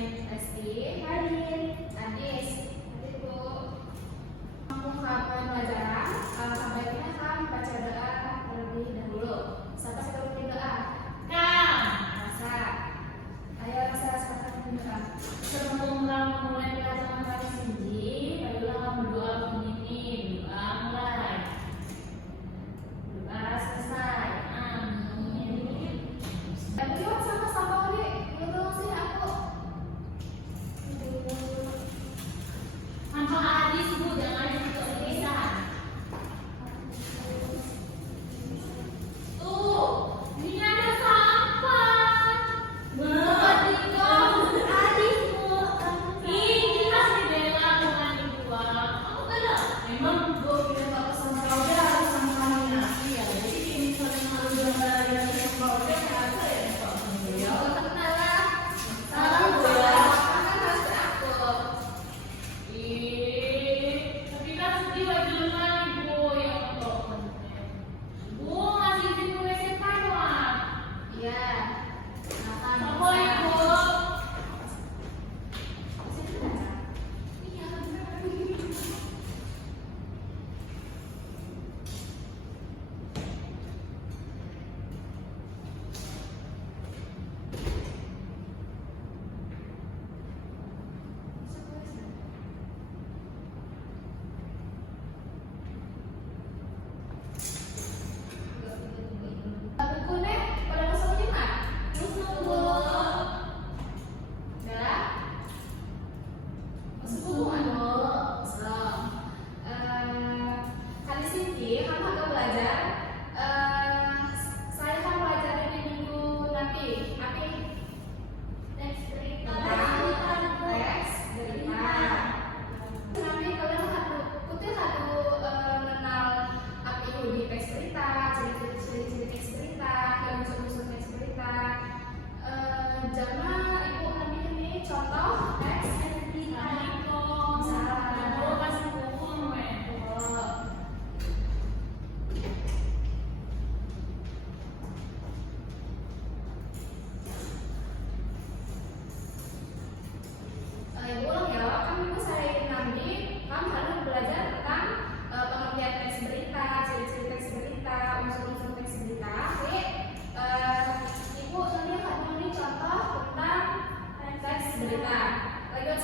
Lesti, Hadir, Adis, Hadir Bu. Pengungkapan pelajaran, sebaiknya kan baca doa terlebih dahulu. Siapa sudah beri doa? Kang, Rasa. Ayo Rasa, sekarang beri doa. sebelum kamu mulai pelajaran kali ini, baiklah kamu berdoa begini. Doa mulai. Doa selesai. Amin. Yang kedua sama-sama nih, dulu sih aku. Tanpa hadis Bu, jangan ditutup tulisan. Tuh, ini ada sampah. Hadis Bu. Ih, jelas dibela bukan dibuang. Kamu kenal? Memang gue bilang gak pesan kauda harus sama kombinasi ya. Jadi ini misalnya kalau gambar yang kauda kerasa ya kok. Ya Allah kenal lah. Salah gue kan harus teratur. Tapi kan sedih baju lagi Bu, ya Allah. Bu, masih izin ke WC doang. Iya. Makan. Boleh Bu. Iya. Bukunya pada masuk lima. Masuk Bu. Udah? Masuk buku kan Bu? Masuk. Hari Siti, kamu akan belajar. Saya akan belajar di minggu nanti. Apa? Teks cerita. Teks cerita. Nanti kalian mengenal apa itu di teks cerita, ciri-ciri teks cerita, unsur-unsur teks cerita. Jangan ibu nanti ini contoh teks cerita. Bu, kasih buku Ibu ulang ya, kan ibu saya nanti kamu harus belajar tentang pengertian teks berita, ciri-ciri teks berita, unsur-unsur teks berita. Oke, ibu nanti akan memberi contoh tentang teks berita. Lagi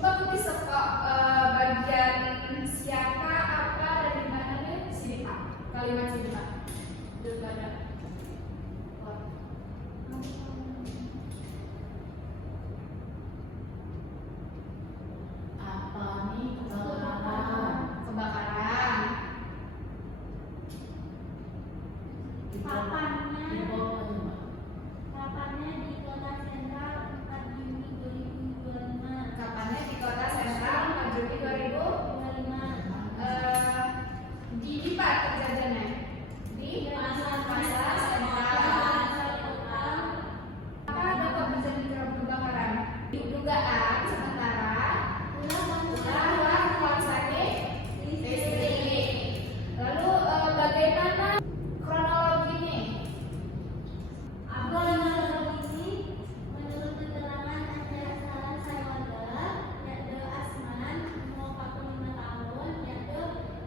Coba Budi sekok bagian siapa, apa, dan di mana nih? Di sini Pak. Kalimat sini Pak. Daripada Apa nih kebakaran? kebakaran. Papannya Di bawah aja, Mbak. Papannya di Kota Sentral 4 Juni 2025. Kapannya di Kota Sentral 4 Juni 2025. Di Pak kejadiannya di pasar Sentral. Apa dapat terjadi kebakaran? Dugaan sementara ulah menguasai listrik. Lalu bagaimana kronologinya? Menurut keterangan ada salah warga, yaitu Asman, umur 45 tahun, yaitu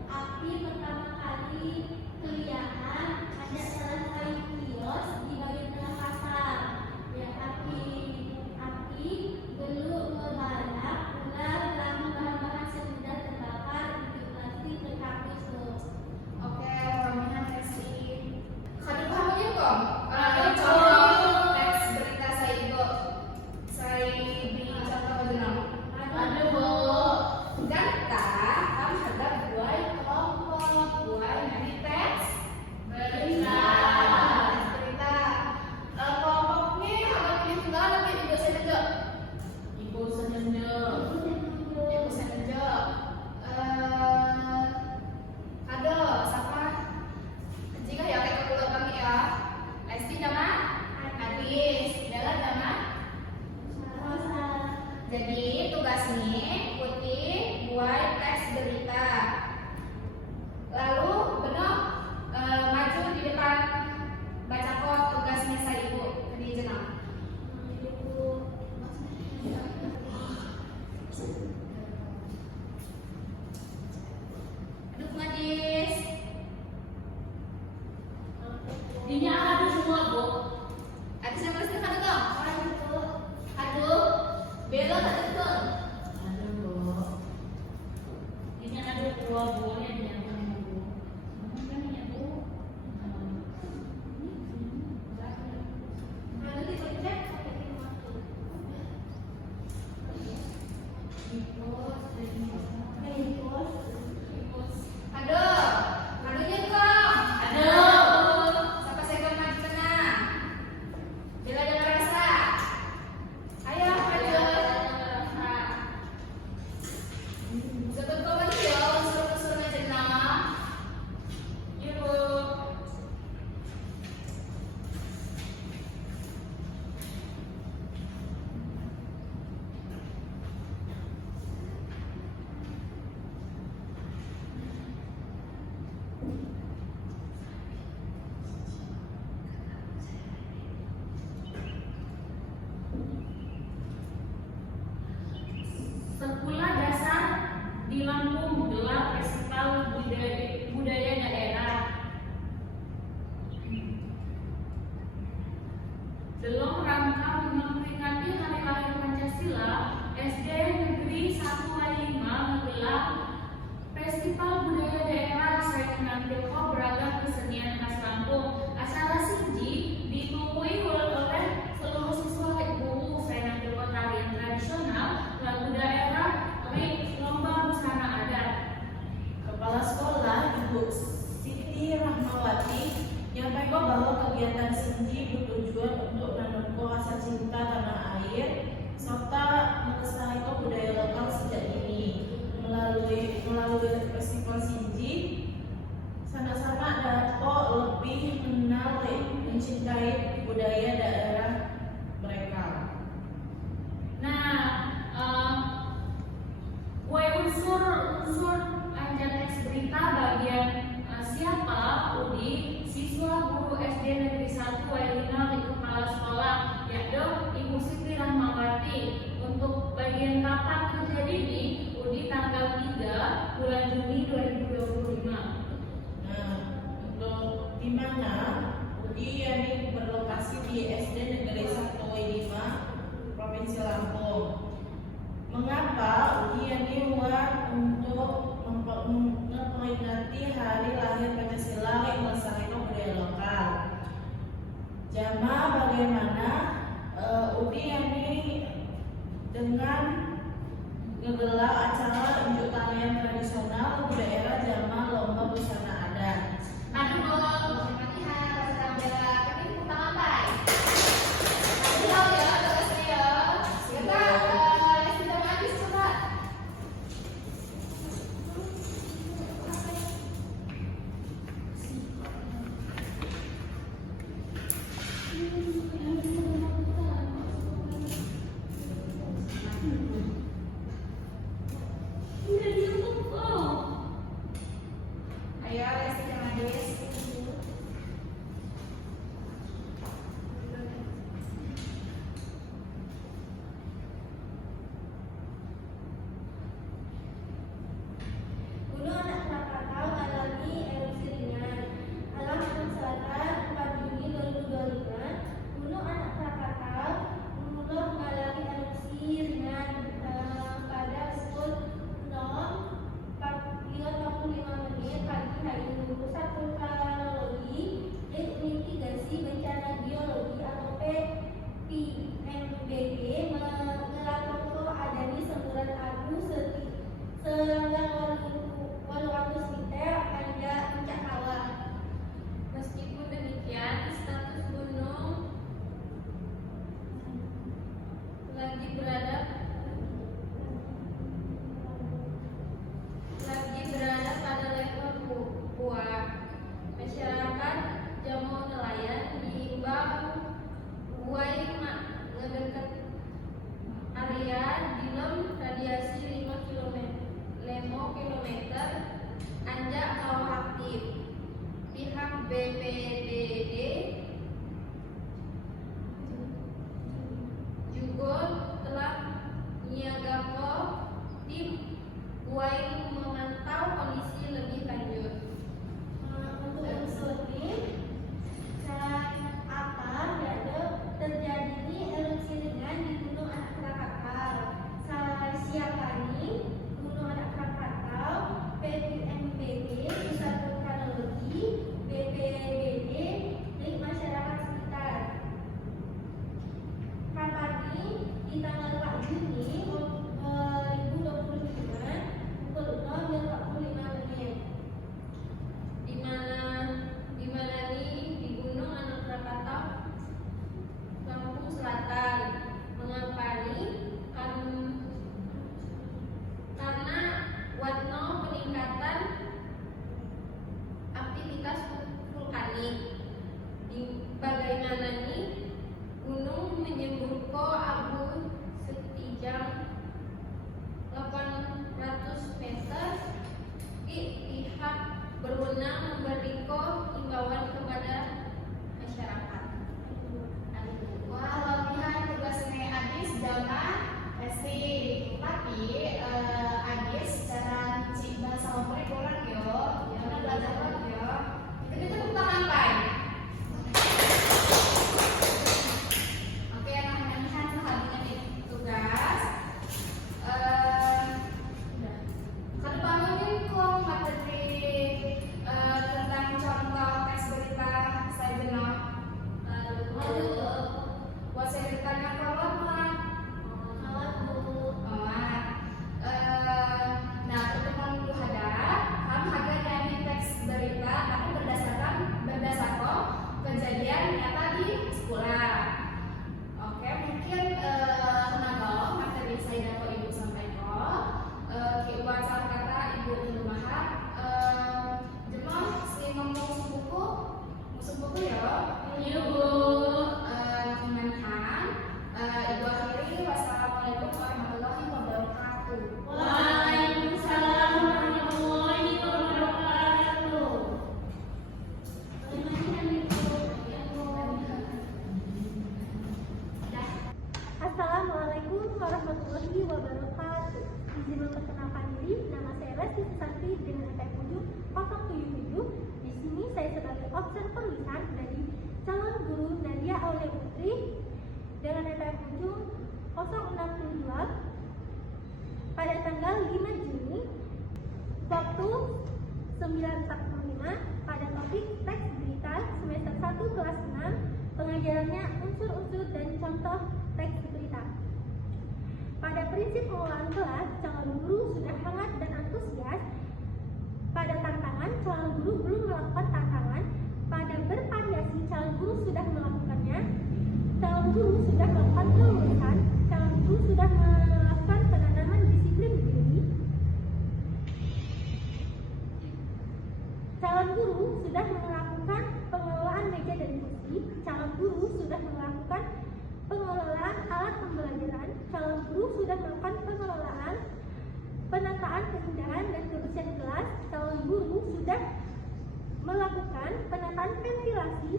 api pertama kali kelihatan ada salah kios di bagian tengah pasar. Ya, api belum melalap, ular langsung bahan-bahan sudah terbakar di plastik terhapus. Oke, Romihan kasih. Kado kamu kok? Kado. Contoh teks berita saya ibu. Saya di contoh bagaimana? Ada, Bu. Data kan ada dua kelompok, dua dari teks berita. Berita. Kelompoknya kalau pilih tunggal nanti ibu saya tunjuk. Ibu senenjak. Ibu saya tunjuk. Ada siapa? Jika ya kayak dulu kami ya. Lesti nama? Hadis. Bella nama? Jadi tugasnya ikuti buat teks berita. Lalu benar maju di depan baca kod tugasnya saya ibu di jenang. Aduh Madis. Ini ada semua, Bu. Ada siapa sih kado dong? Aduh. Bella kado dong. Ada, Bu. Ini ada dua, Bu. Yang dinyatakan, Bu. Mana kan ya, Bu? Aduh. Aduhnya kok. Aduh. Siapa saya kan maju tengah. Bella dan Rasa. Ayo maju. Sebut kau maju ya, unsur-unsur jenang. Iya, Bu. Sekolah dasar di Lampung menggelar festival budaya daerah. Dalam rangka memperingati Hari Lahir Pancasila, SD Negeri 1 menggelar Festival Budaya Daerah selain menampilkan beragam kesenian khas Lampung. Acara Sinji diikuti oleh seluruh siswa guru selain menampilkan tarian tradisional, lagu daerah, lomba busana adat. Kepala Sekolah Ibu Siti Rahmawati menyampaikan bahwa kegiatan Sinji bertujuan untuk menanamkan rasa cinta tanah air serta melestarikan budaya lokal sejak dini. Melalui festival Sinji, sama-sama dapat lebih mengenal dan mencintai budaya daerah mereka. Nah, kue unsur anjat teks berita bagian siapa Udi, siswa guru SD Negeri 1 Wailina di kepala sekolah, yaitu Ibu Siti Rahmawati. Untuk bagian kapan terjadi ini, Udi tanggal 3 bulan Juni 2025. Nah, untuk di mana Udi ini berlokasi di SD Negeri 1 Wailima, Provinsi Lampung. Mengapa memperingati hari lahir Pancasila yang melestarikan budaya lokal. Jama bagaimana Udi ini dengan ngegelar acara unjuk tarian tradisional ke daerah Jama lomba busana adat. Maju dong, latihan rasa bela kami tepuk tangan Pai. Maju dong ya, terus ya. Kita sudah habis coba. Ayo, Lesti dan Adis. Gunung Anak Krakatau alami erupsi ringan. Alam Selatan 4 Juni 2025, Gunung Anak Krakatau mulai mengalami erupsi ringan pada pukul 0.45 menit pagi hari ini. Pusat Vulkanologi dan Mitigasi Bencana Geologi atau PVMBG melaporkan adanya semburan abu selangkah 800 meter hingga puncak kawah. Meskipun demikian, status gunung lagi berada pada level kuat. Masyarakat Jamo nelayan diimbau buai ngedekat area dilem radiasi 5 km anjak kawah aktif. Pihak BPBD juga telah menyiagakan tim buai memantau kondisi lebih lanjut. Untuk unsur ini, apa yaitu terjadi erupsi ringan di Gunung Anak Krakatau. Siapa ini? Gunung Anak Krakatau, PVMBG, Pusat Vulkanologi, BPBD, dan masyarakat sekitar. Kapan ini di tanggal 4 Juni 2025 pukul 0.45 menit. Di mana nih di Gunung Anak Krakatau, Lampung Selatan. Mengapa nih? Karena warna peningkatan aktivitas vulkanik. Bagaimana nih gunung menyemburkan abu setijang 800 meter. Pihak berwenang memberikan imbauan kepada masyarakat. Wah, latihan tugasnya Adis jangan Lesti. Tapi Adis cara cik bahasa Lombok kurang yo. Jangan belajar lagi yo. Kita tepuk tangan Pai. Oke, anak-anak selanjutnya nih tugas. Kedepan mungkin kok materi tentang contoh teks berita saya benar. Buat saya bertanya kalau nah pertemuan dulu ada kami akan nyanyi teks berita tapi berdasarkan kejadian nyata di sekolah. Oke, mungkin kenapa materi saya dapat ibu sampaikan buat salah kata ibu di rumah jemah si ngomong buku ya ibu teman-teman ibu akhiri wassalamualaikum warahmatullahi wabarakatuh. Waalaikumsalam warahmatullahi wabarakatuh. Assalamualaikum warahmatullahi wabarakatuh. Izin memperkenalkan diri, nama saya Lesti Susanti dengan NPM ujung 077. Di sini saya sebagai observer lisan dari calon guru Nadia Aulia Putri dengan NPM ujung 062 pada tanggal 5 Juni waktu 9 di dalamnya unsur-unsur dan contoh teks berita. Pada prinsip pengelolaan kelas, calon guru sudah hangat dan antusias. Pada tantangan, calon guru belum melakukan tantangan. Pada bervariasi, calon guru sudah melakukannya. Calon guru sudah melakukan kelulusan. Calon guru sudah melakukan penanaman disiplin diri. Calon guru sudah melakukan pengelolaan meja dan kursi. Calon guru sudah melakukan pengelolaan alat pembelajaran. Calon guru sudah melakukan pengelolaan penataan keindahan dan kebersihan kelas. Calon guru sudah melakukan penataan ventilasi.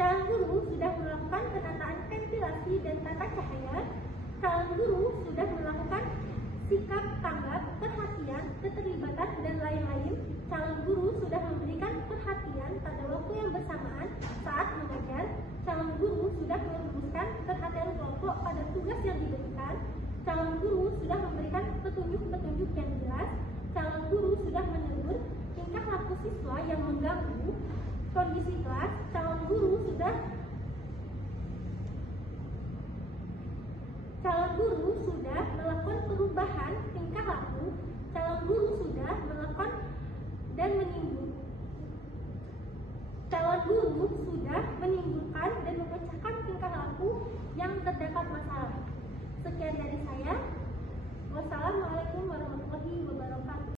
Calon guru sudah melakukan penataan ventilasi dan tata cahaya. Calon guru sudah melakukan sikap tanggap, perhatian, keterlibatan, dan lain-lain. Calon guru sudah memberikan perhatian pada waktu yang bersamaan saat mengajar. Calon guru sudah merumuskan perhatian kelompok pada tugas yang diberikan. Calon guru sudah memberikan petunjuk-petunjuk yang jelas. Calon guru sudah menegur tingkah laku siswa yang mengganggu kondisi kelas. Calon guru sudah melakukan perubahan tingkah laku. Calon guru sudah melakukan dan menimbulkan dan memecahkan